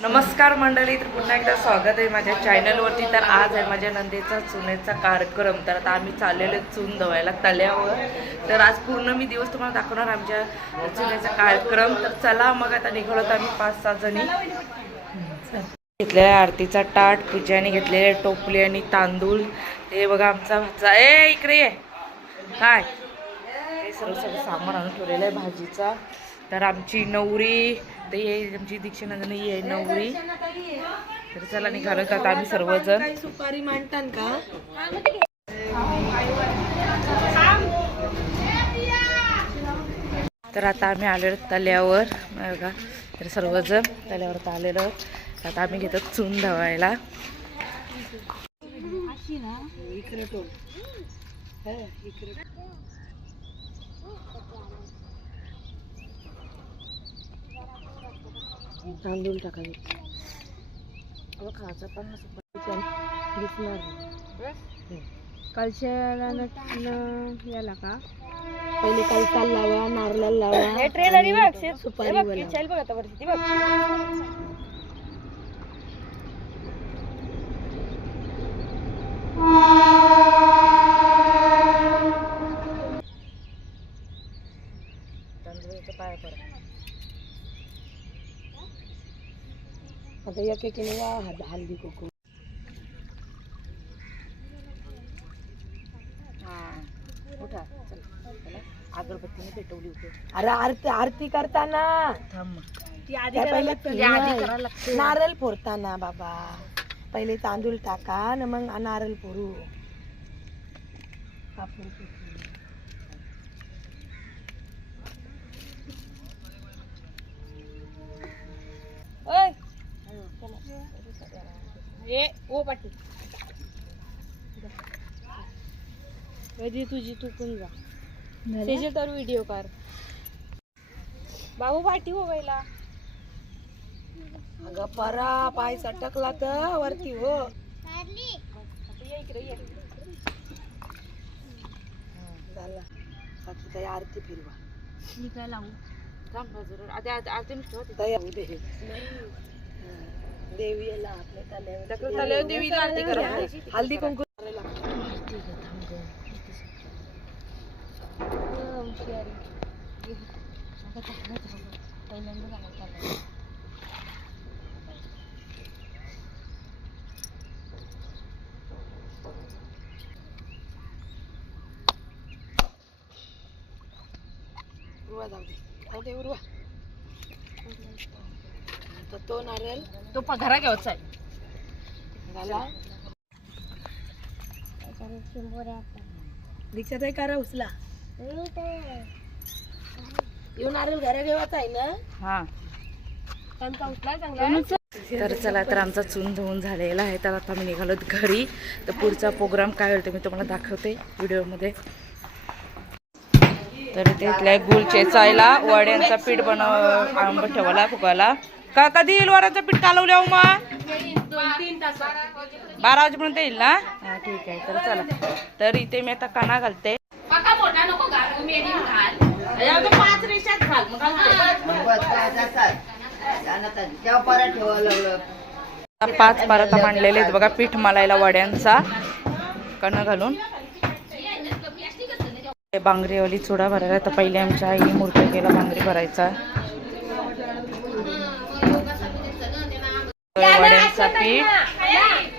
नमस्कार मंडळी, तर पुन्हा एकदा स्वागत आहे माझ्या चॅनलवरती. तर आज आहे माझ्या नंदेचा चुनेचा कार्यक्रम. तर आता आम्ही चाललेलो चून धवायला तल्यावर. तर आज पूर्ण मी दिवस तुम्हाला दाखवणार आमच्या चुनेचा कार्यक्रम. तर चला मग आता निघालो तर आम्ही 5-6 जणी. घेतलेला आरतीचा ताट, पूजाने घेतलेले टोपली आणि तांदूळ. हे बघा आमचा भाचा, इकडे ये. काय हे सर्व सामान आणून ठेवलेलं आहे भाजीचा. तर आमची नवरी, ते आमची दीक्षानंदन ही आहे नवरी. तर चला निघालो आता आम्ही सर्वजण. सुपारी मांडतात का? तर आता आम्ही आलेलो तल्यावर बघा. तर सर्वजण तल्यावर आलेलो. आता आम्ही घेतो चून धवायला. तांदूळ टाकायचे. खायचं पण दिसणार कलशाला याला का पहिले कलशाला लावा, नारळाला लावा, सुपारी बघ आता वरती बघ. तांदूळाच्या पाया पडा. आता एक एकीने हल्दी कुकू. उठा चला. चला अगरबत्तीने पेटवली होती. अरे आरती करताना थांब पहिले नारळ फोडताना बाबा, पहिले तांदूळ टाका न मग नारळ फोडू. तुझी तू पण जा त्याचे तर व्हिडिओ कर बाबू. पाठी हो बाईला. अगं परा पाय सटकला तर वरती हो. इकडे ये. झाला बाकी आरती फिरवा. मी काय लावू? आरती दे देवीला आपल्या तल्यावर देवीला आरती करा. हल्दी कुंकू उरवा जाऊ दे उरवा. तो नारळ तो घरा घ्यायचा आहे. दीक्षा ताई करा उचला. येऊन नारळ घरा घेवायचा आहे ना. हा त्यांचा उचला चांगला. तर चला, तर आमचा चून धुवून झालेला आहे. तर आता मी निघालो घरी. तर पुढचा प्रोग्राम काय होईल ते मी तुम्हाला दाखवते व्हिडिओमध्ये. तर तिथल्या गुळ चेचायला वड्यांचा पीठ आंबट ठेवायला फुगायला. का कधी येईल वड्याचं पीठ कालवल्या मग? 12 वाजेपर्यंत येईल ना. हा ठीक आहे. तर चला, तर इथे मी आता काना घालते. 5 पराठा मांडलेले आहेत बघा पीठ मलायला वड्यांचा कण घालून. बांगरीवाली चुडा भरायला. तर पहिले आमच्या आईने मूर्ती केला बांगरी भरायचा. वड्यांचा पीठ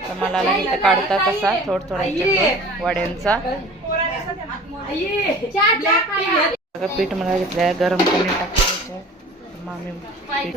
तर मला इथे काढता तसा थोडं थोडा वड्यांचा पीठ मला घेतलं. गरम पाणी टाकायचं. मामी पीठ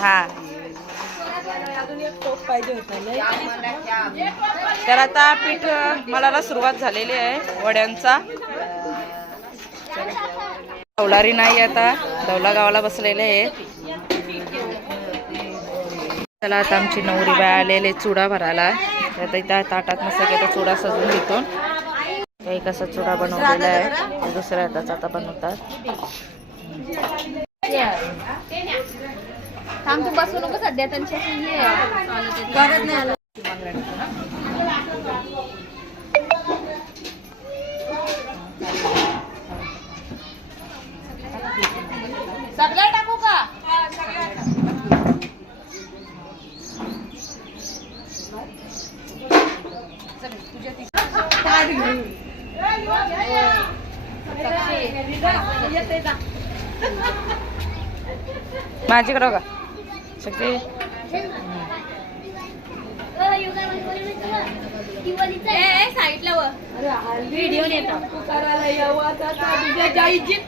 हा. तर आता पीठ मलाला सुरुवात झालेली आहे वड्यांचा. दौलारी नाही आता, दौला गावाला बसलेले आहे. चला आता आमची नवरी बाय आलेले चुडा भरायला. आता त्या ताटात मस्त सगळं चुडा सजून घेतो. काही कसा चुडा बनवलेला आहे, दुसऱ्या हाताचा आता बनवतात. थांब, तू बसू नको सध्या त्यांच्याशी गरज नाही आलं. सगळं टाकू का? माझ्याकडं का सगळे साईडला व्हिडिओ नेता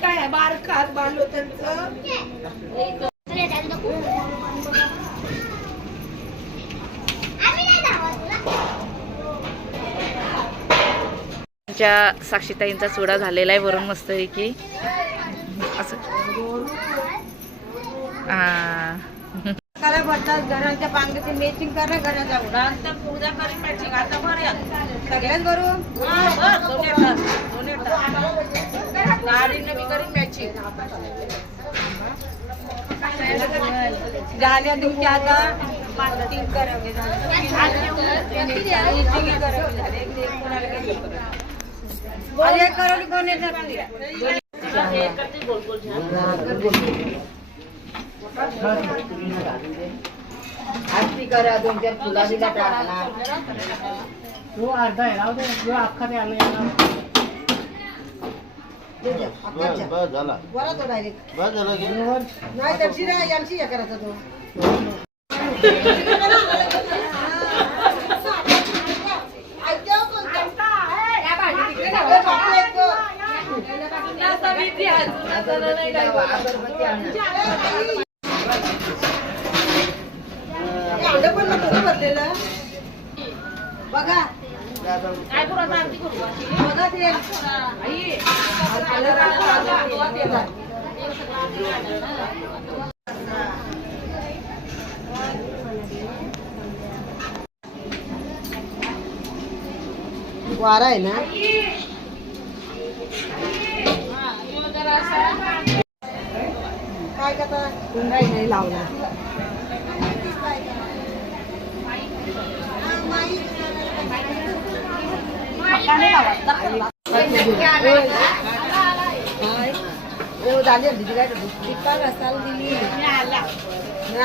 काय बार खास बांधलो त्यांचं. साक्षीताईंचा चुडा झालेला आहे वरून मस्त की असं. घराच्या पांगचे मॅचिंग करा, घराच्या उडांत पूजा करून मॅचिंग आता भरूया सगळ्याच भरू. गाडीनं बी करून मॅचिंग झाल्या तुमच्या आता तीन करावे करवली कोण आरती करा, दोन चार फुला बिला टाकणार. तो अर्धा आहे राहू दे, जो अख्खा ते आलं बस झाला बरा तो डायरेक्ट बस झाला की नाही तर शिरा यांची हे करायचा तो. बघा काय करू आता, आरती करू बघा ते वारा आहे ना. काय करता कुंडाई नाही लावला.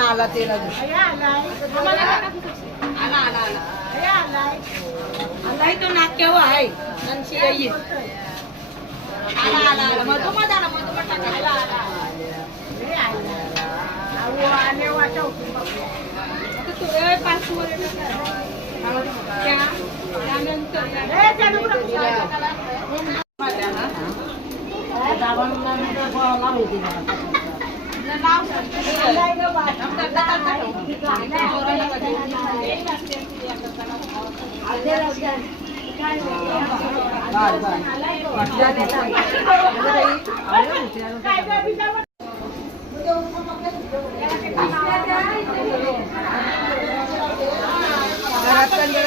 आला तेला तो नाक्यावर आहे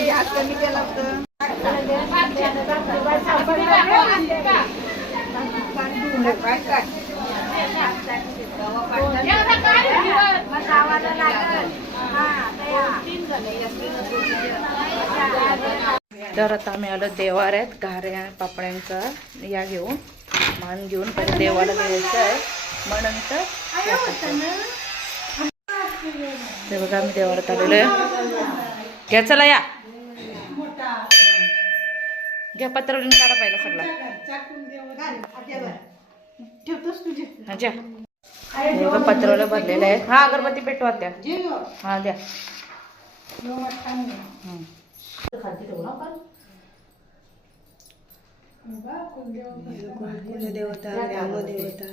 गॅस कमी केला होतं. तर आता आम्ही आलो देवाऱ्यात घाऱ्या पापड्यांचा या घेऊन मान घेऊन पहिले देवाला द्यायचं आहे. मग नंतर ते बघा आम्ही देवाऱ्यात आलेलो आहे. घ्या चला या घ्या पत्र काढा पहिला सगळा पत्रवलं भरलेलं आहे. हा अगरबत्ती पेटवा त्या. हा द्या. कुलदेवता ग्रामदेवता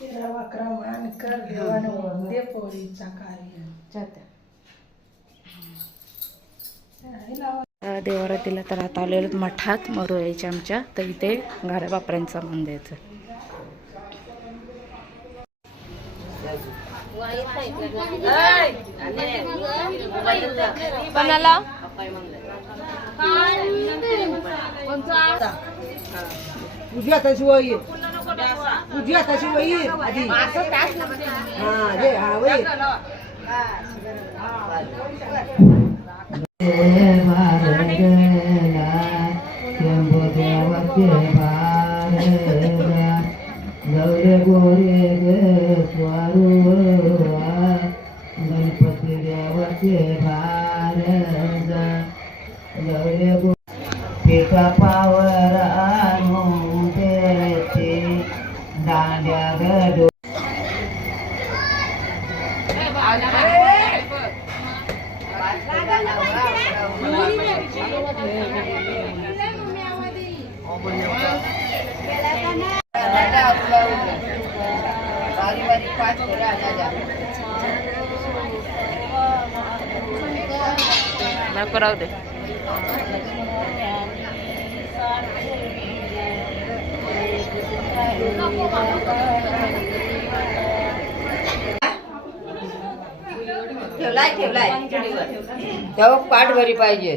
मान कर देवानं वंदे पोळीचा कार्य. देवारातीला तर आता आलेलो मठात मरोयाच्या आमच्या, तर इथे घाऱ्या बापऱ्यांचा मान द्यायचं. कोणाला तुझी हाताची वही तुझी हाताची वही आधी हा रे हा वही गणपती देवाचे पिका पावर आणून देते दांड्या गडो नको राहू दे. ठेवलाय तेव्हा पाठ भरी पाहिजे.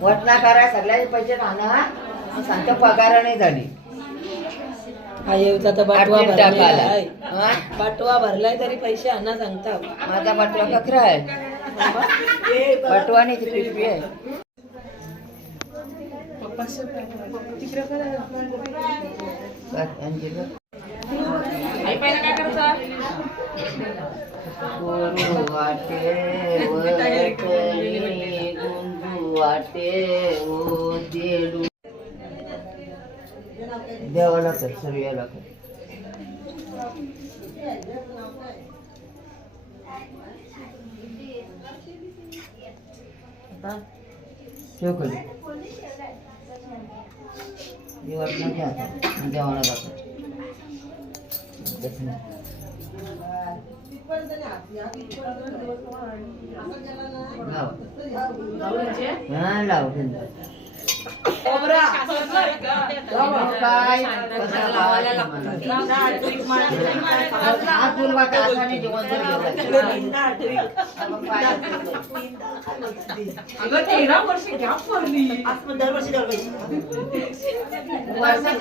वटना करा सगळ्याचे पैसे राहणार सांगतो पगार नाही झाली. आईचा तर बाटवा आठवण भरलेला टाकायला. आहे. हा? बाटवा भरलाय तरी पैसे आणा सांगता. माझा बटवा ककरा आहे बटवा नाही ती पिशवी आहे. गुरु वाटे वटणी गुंजू वाटे ओ देडू देवाला कर सूर्याला कर. ठेव खाली. वटणं घ्या देवाला दाखव. लाव लाव काय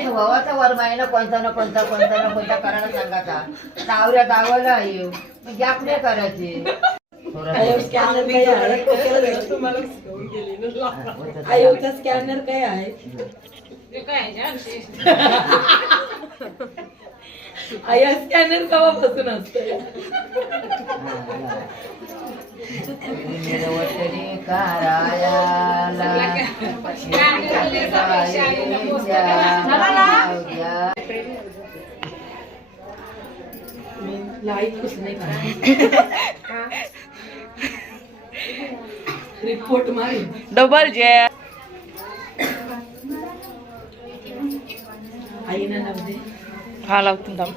भावाचा वर महिना कोणता ना कोणता करायला सांगायचा. दावऱ्या दावाला येऊ गॅप नाही करायचे. आईचा स्कॅनर काय आहे? आया स्कॅनर केव्हापासून असतं? लाईट कुछ नाही रिपोर्ट मारी डबल जे आईना लावू दे. हा लावतो थांब.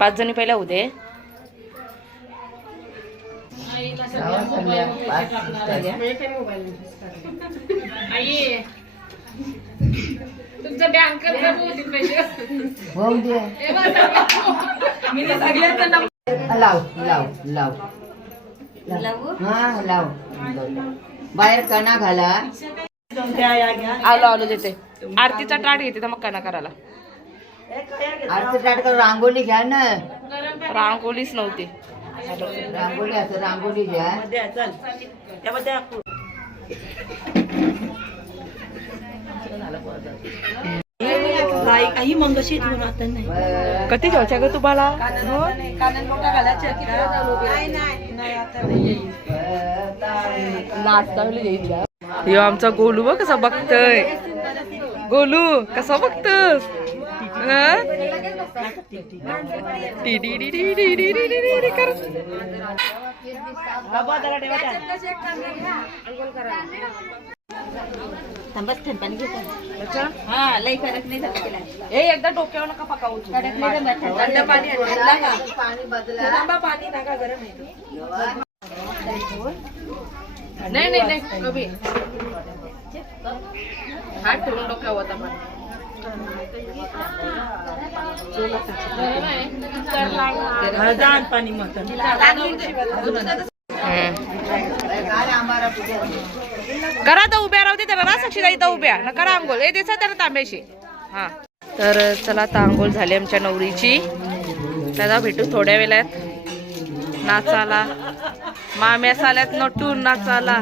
5 जणी पहिल्या होऊ दे. तुमचा बँकेत मी सगळ्यांचा नंबर लाव लाव लाव हा लाव. बाहेर कणा घाला. आलो देते. आरतीचा टाट घेते तर मग कना करायला. आरती स्टार्ट कर. रांगोळी घ्या ना. रांगोळीच नव्हती. रांगोळी असं रांगोळी घ्या. काही मंगशी ठेवून आता नाही. कधी ठेवायच्या ग तुम्हाला? यो आमचा गोलू बघ कसा बघतोय. गोलू कसा बघतोस? एकदा डोक्यावर नका पकावू. पाणी बदला. पाणी नका गरम आहे. नाही नाही नाही कमी हात ठेवून डोक्यावर होता मला. करा तर उभ्या राहते त्याला ना साक्षीला इथं उभ्या ना करा आंघोळ हे दिसा त्याला तांब्याशी. हा तर चला आता आंघोळ झाली आमच्या नवरीची. दादा भेटू थोड्या वेळात. नाचाला माम्यास आल्यात नटून नाचाला.